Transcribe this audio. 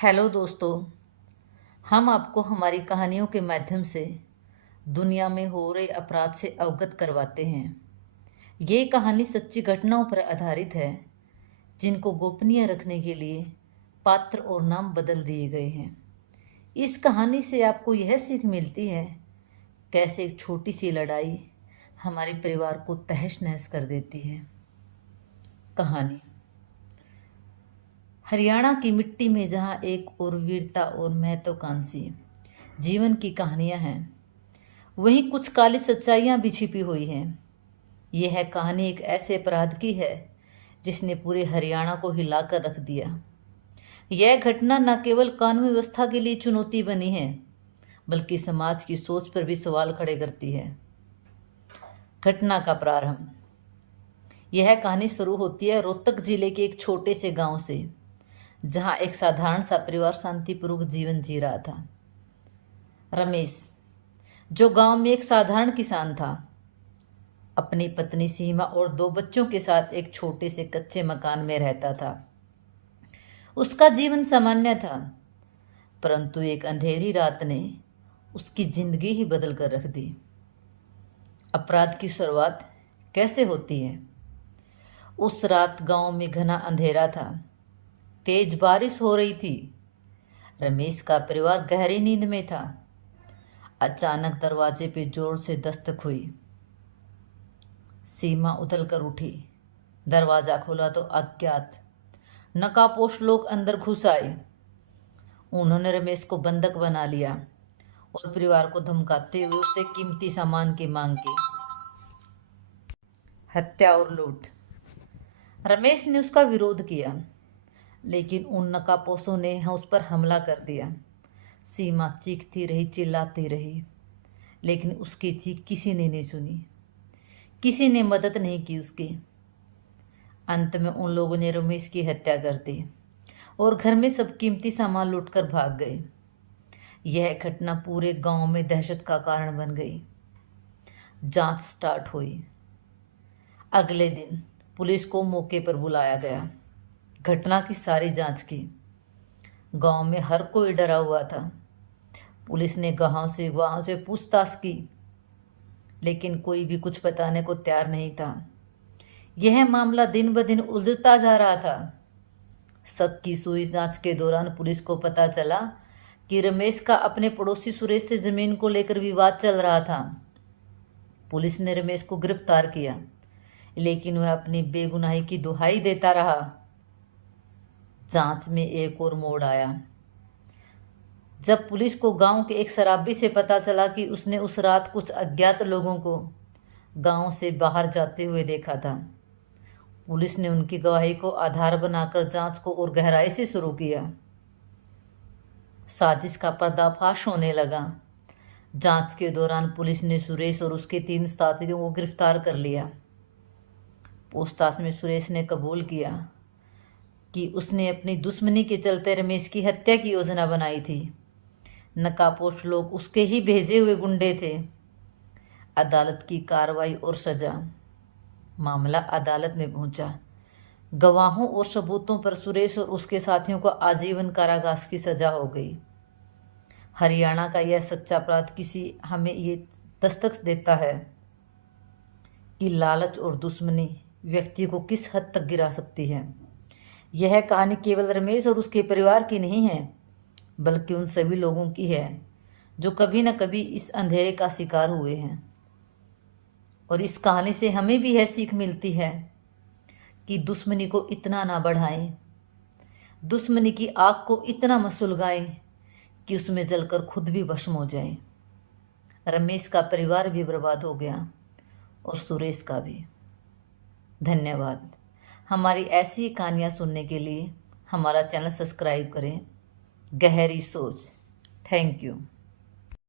Hello दोस्तों। हम आपको हमारी कहानियों के माध्यम से दुनिया में हो रहे अपराध से अवगत करवाते हैं। ये कहानी सच्ची घटनाओं पर आधारित है, जिनको गोपनीय रखने के लिए पात्र और नाम बदल दिए गए हैं। इस कहानी से आपको यह सीख मिलती है कैसे एक छोटी सी लड़ाई हमारे परिवार को तहस नहस कर देती है। कहानी हरियाणा की मिट्टी में जहाँ एक और वीरता और महत्वाकांक्षी जीवन की कहानियाँ हैं, वहीं कुछ काली सच्चाइयाँ भी छिपी हुई हैं। यह है कहानी एक ऐसे अपराध की है जिसने पूरे हरियाणा को हिलाकर रख दिया। यह घटना न केवल कानून व्यवस्था के लिए चुनौती बनी है, बल्कि समाज की सोच पर भी सवाल खड़े करती है। घटना का प्रारंभ। यह कहानी शुरू होती है रोहतक जिले के एक छोटे से गांव से, जहां एक साधारण सा परिवार शांतिपूर्वक जीवन जी रहा था। रमेश, जो गांव में एक साधारण किसान था, अपनी पत्नी सीमा और 2 बच्चों के साथ एक छोटे से कच्चे मकान में रहता था। उसका जीवन सामान्य था, परंतु एक अंधेरी रात ने उसकी जिंदगी ही बदल कर रख दी। अपराध की शुरुआत कैसे होती है? उस रात गांव में घना अंधेरा था, तेज बारिश हो रही थी। रमेश का परिवार गहरी नींद में था। अचानक दरवाजे पे जोर से दस्तक हुई। सीमा उछल कर उठी। दरवाजा खोला तो अज्ञात नकाबपोश लोग अंदर घुस आए। उन्होंने रमेश को बंधक बना लिया और परिवार को धमकाते हुए उससे कीमती सामान की मांग की। हत्या और लूट। रमेश ने उसका विरोध किया, लेकिन उन नकाबपोशों ने उस पर हमला कर दिया। सीमा चीखती रही, चिल्लाती रही, लेकिन उसकी चीख किसी ने नहीं सुनी। किसी ने मदद नहीं की उसकी। अंत में उन लोगों ने रमेश की हत्या कर दी और घर में सब कीमती सामान लूटकर भाग गए। यह घटना पूरे गांव में दहशत का कारण बन गई। जांच स्टार्ट हुई। अगले दिन पुलिस को मौके पर बुलाया गया। घटना की सारी जांच की। गांव में हर कोई डरा हुआ था। पुलिस ने वहां से पूछताछ की, लेकिन कोई भी कुछ बताने को तैयार नहीं था। यह मामला दिन ब दिन उलझता जा रहा था। शक की सुई जांच के दौरान पुलिस को पता चला कि रमेश का अपने पड़ोसी सुरेश से जमीन को लेकर विवाद चल रहा था। पुलिस ने रमेश को गिरफ्तार किया, लेकिन वह अपनी बेगुनाही की दुहाई देता रहा। जांच में एक और मोड़ आया, जब पुलिस को गांव के एक शराबी से पता चला कि उसने उस रात कुछ अज्ञात लोगों को गांव से बाहर जाते हुए देखा था। पुलिस ने उनकी गवाही को आधार बनाकर जांच को और गहराई से शुरू किया। साजिश का पर्दाफाश होने लगा। जांच के दौरान पुलिस ने सुरेश और उसके 3 साथियों को गिरफ्तार कर लिया। पूछताछ में सुरेश ने कबूल किया कि उसने अपनी दुश्मनी के चलते रमेश की हत्या की योजना बनाई थी। नकाबपोश लोग उसके ही भेजे हुए गुंडे थे। अदालत की कार्रवाई और सजा। मामला अदालत में पहुंचा। गवाहों और सबूतों पर सुरेश और उसके साथियों को आजीवन कारावास की सजा हो गई। हरियाणा का यह सच्चा अपराध हमें ये दस्तक देता है कि लालच और दुश्मनी व्यक्ति को किस हद तक गिरा सकती है। यह कहानी केवल रमेश और उसके परिवार की नहीं है, बल्कि उन सभी लोगों की है जो कभी न कभी इस अंधेरे का शिकार हुए हैं। और इस कहानी से हमें भी यह सीख मिलती है कि दुश्मनी को इतना ना बढ़ाएं, दुश्मनी की आग को इतना मत सुलगाएं कि उसमें जलकर खुद भी भस्म हो जाए। रमेश का परिवार भी बर्बाद हो गया और सुरेश का भी। धन्यवाद। हमारी ऐसी कहानियाँ सुनने के लिए हमारा चैनल सब्सक्राइब करें। गहरी सोच। Thank you.